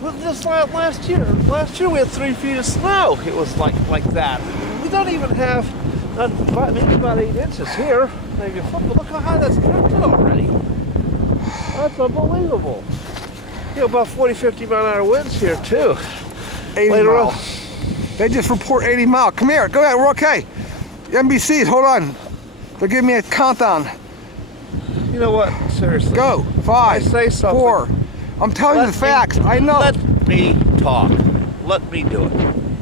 Well, just like last year. Last year we had 3 feet of snow. It was like that. We don't even have maybe about 8 inches here. Maybe a foot. But look how high that's drifted already. That's unbelievable. You know, about 40, 50 mile an hour winds here too. 80 Later mile. on. They just report 80 mile. Come here. Go ahead. We're okay. NBC, hold on. They're giving me a countdown. You know what? Seriously. Go. 5, I say something. 4. I'm telling you the facts. I know. Let me talk. Let me do it.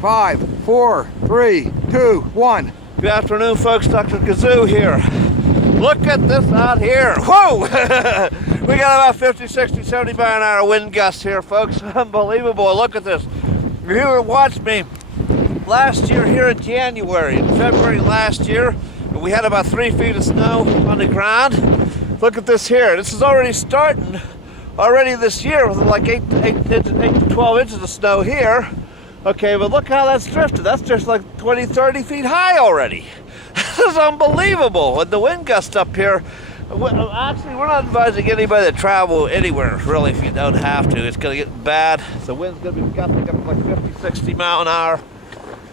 5, 4, 3, 2, 1. Good afternoon, folks. Dr. Kazoo here. Look at this out here. Whoa! We got about 50, 60, 70 mile an hour wind gusts here, folks. Unbelievable. Look at this. If you watched me last year here in January, in February last year, we had about 3 feet of snow on the ground. Look at this here. This is already starting already this year with like 8 to 12 inches of snow here. Okay, but look how that's drifted. That's just like 20, 30 feet high already. This is unbelievable. With the wind gust up here, actually, we're not advising anybody to travel anywhere, really, if you don't have to. It's going to get bad. The wind's going to be gusting up like 50, 60 mile an hour.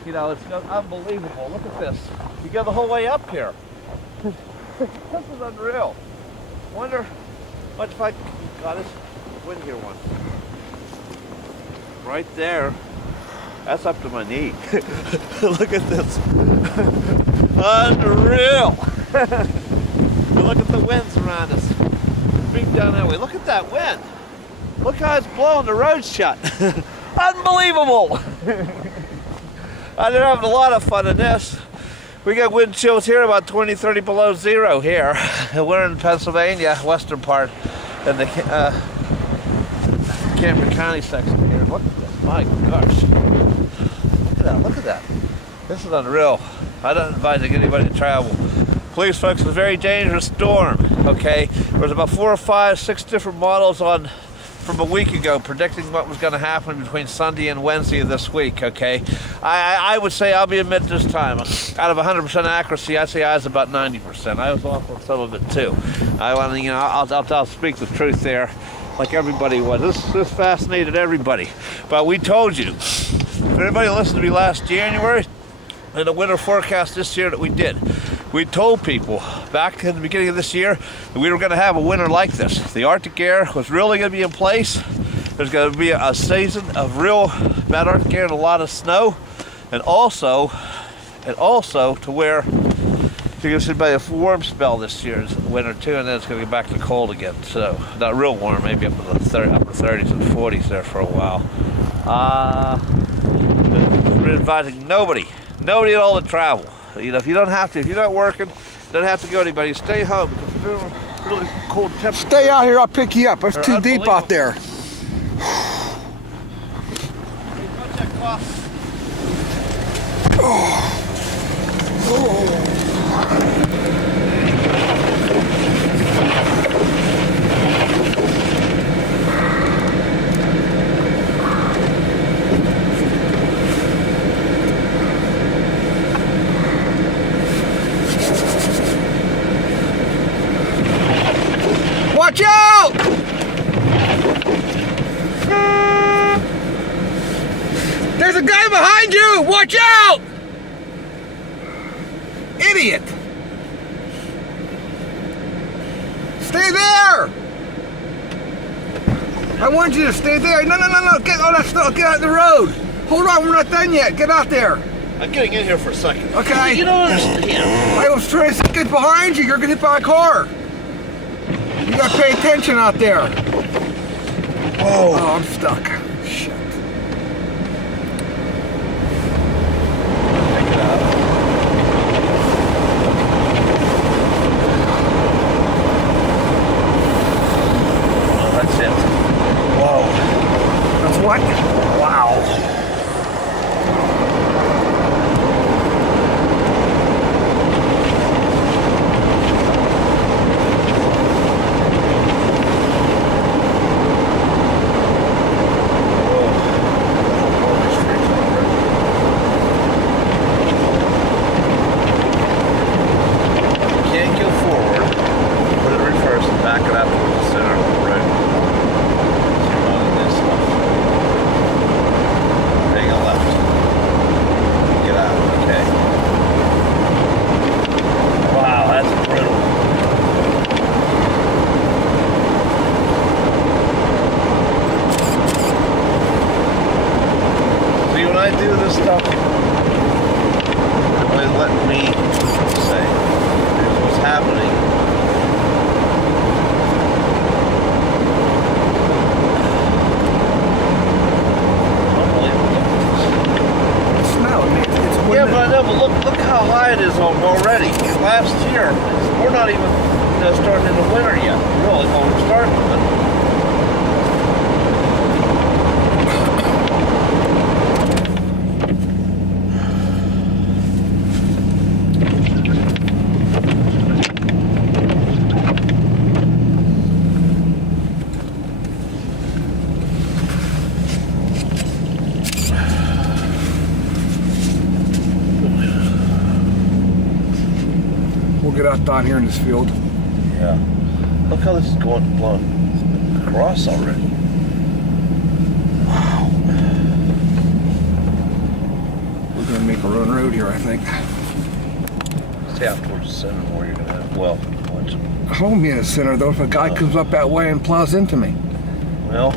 You know, it's unbelievable. Look at this. You go the whole way up here. This is unreal. Wonder what if I got this wind here once. Right there. That's up to my knee. Look at this. Unreal. Look at the winds around us. Bring down that way. Look at that wind. Look how it's blowing the road shut. Unbelievable. They're having a lot of fun in this. We got wind chills here about 20, 30 below zero here. We're in Pennsylvania, western part, in the Camden County section here. Look at this. My gosh. Look at that. Look at that. This is unreal. I don't advise anybody to travel. Please, folks, it's a very dangerous storm, okay? There's about 4 or 5, 6 different models on from a week ago predicting what was going to happen between Sunday and Wednesday of this week, okay? I would say, I'll be admit this time, out of 100% accuracy, I'd say I was about 90%. I was off on some of it too. I'll speak the truth there, like everybody was. This fascinated everybody. But we told you, if anybody listened to me last January, in the winter forecast this year that we did, we told people back in the beginning of this year that we were going to have a winter like this. The Arctic air was really going to be in place. There's going to be a season of real bad Arctic air and a lot of snow, and also to where you're going to see a warm spell this year, winter too, and then it's going to get back to cold again. So not real warm, maybe up in the upper 30s and 40s there for a while. We're advising nobody at all to travel. You know, if you don't have to, if you're not working, don't have to go anybody. Stay home because it's really cold temperatures. Stay out here, I'll pick you up. It's too deep out there. Watch out! There's a guy behind you! Watch out! Idiot! Stay there! I want you to stay there. No. Get all that stuff. Get out the road. Hold on, we're not done yet. Get out there. I'm getting in here for a second. Okay. You don't understand. I was trying to get behind you. You're gonna hit by a car. You gotta pay attention out there. Whoa. Oh, I'm stuck. Shit. Pick it up. Oh, that's it. Whoa. That's what? Wow. dry it is already. Last year, we're not even starting in the winter yet. Really, when we're starting with it. Get out down here in this field. Yeah. Look how this is going blown across already. Wow. We're gonna make our own road here, I think. Stay out towards the center where you're gonna have once. Hold me in the center though if a guy comes up that way and plows into me. Well.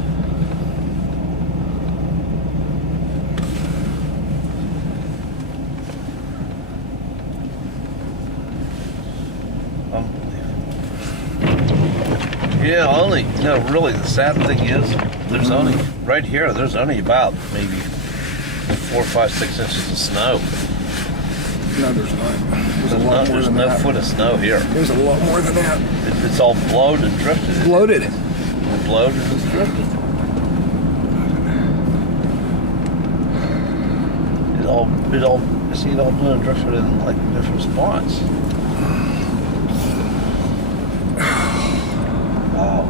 Yeah, really, the sad thing is, there's only, right here, there's only about maybe 4, 5, 6 inches of snow. No, there's not. There's no foot of snow here. There's a lot more than that. It's all blowed and drifted. Bloated. Blowed and it's drifted. I see it all blue and drifted in like different spots. Wow.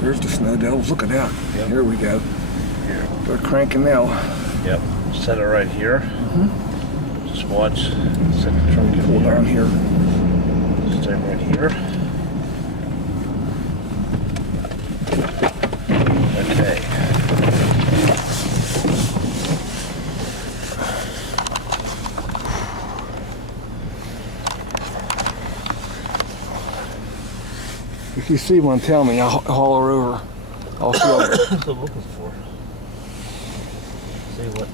There's the snow devils. Look at that. Yep. Here we go. Here. They're cranking now. Yep. Set it right here. Mm-hmm. Just watch. Set the truck Pull down here. Stay right here. Okay. If you see one, tell me. I'll haul her over. I'll see her. That's what I'm looking for. See what?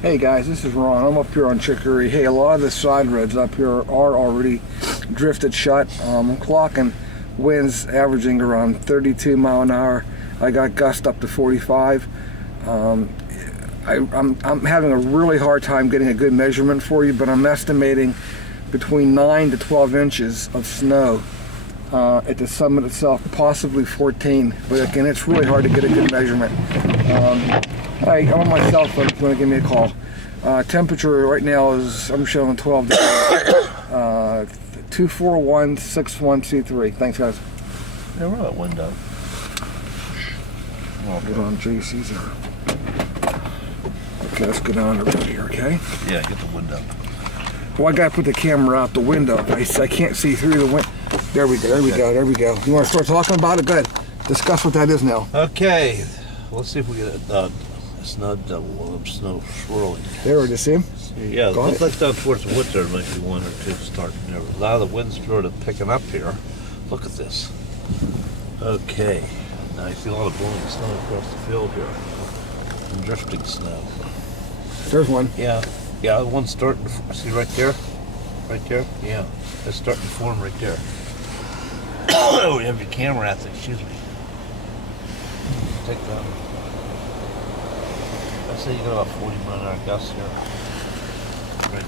Hey guys, this is Ron. I'm up here on Chicory. Hey, a lot of the side roads up here are already drifted shut. I'm clocking winds averaging around 32 mile an hour. I got gusts up to 45. I'm having a really hard time getting a good measurement for you, but I'm estimating between 9 to 12 inches of snow at the summit itself, possibly 14. But again, it's really hard to get a good measurement. Hey, I'm on my cell phone if you want to give me a call. Temperature right now is, I'm showing 12 degrees. 241-6123. Thanks, guys. Yeah, we're at window. I'll get on JC's here. Okay, let's go down the road here, okay? Yeah, get the window. Well, I gotta put the camera out the window. I can't see through the window. There we go, there we go, there we go. You want to start talking about it? Go ahead. Discuss what that is now. Okay. Let's see if we get a snow devil, them snow swirling. There, we just see him. Yeah, Got look it. like down towards the woods there might be one or two starting there. A lot of the wind's sort of picking up here. Look at this. Okay. Now I see a lot of blowing snow across the field here. And drifting snow. There's one. Yeah. Yeah, the one's starting to, see right there? Right there? Yeah. It's starting to form right there. Oh, you have your camera at it, excuse me. Take that. I say you got about 40 mile an hour gusts here.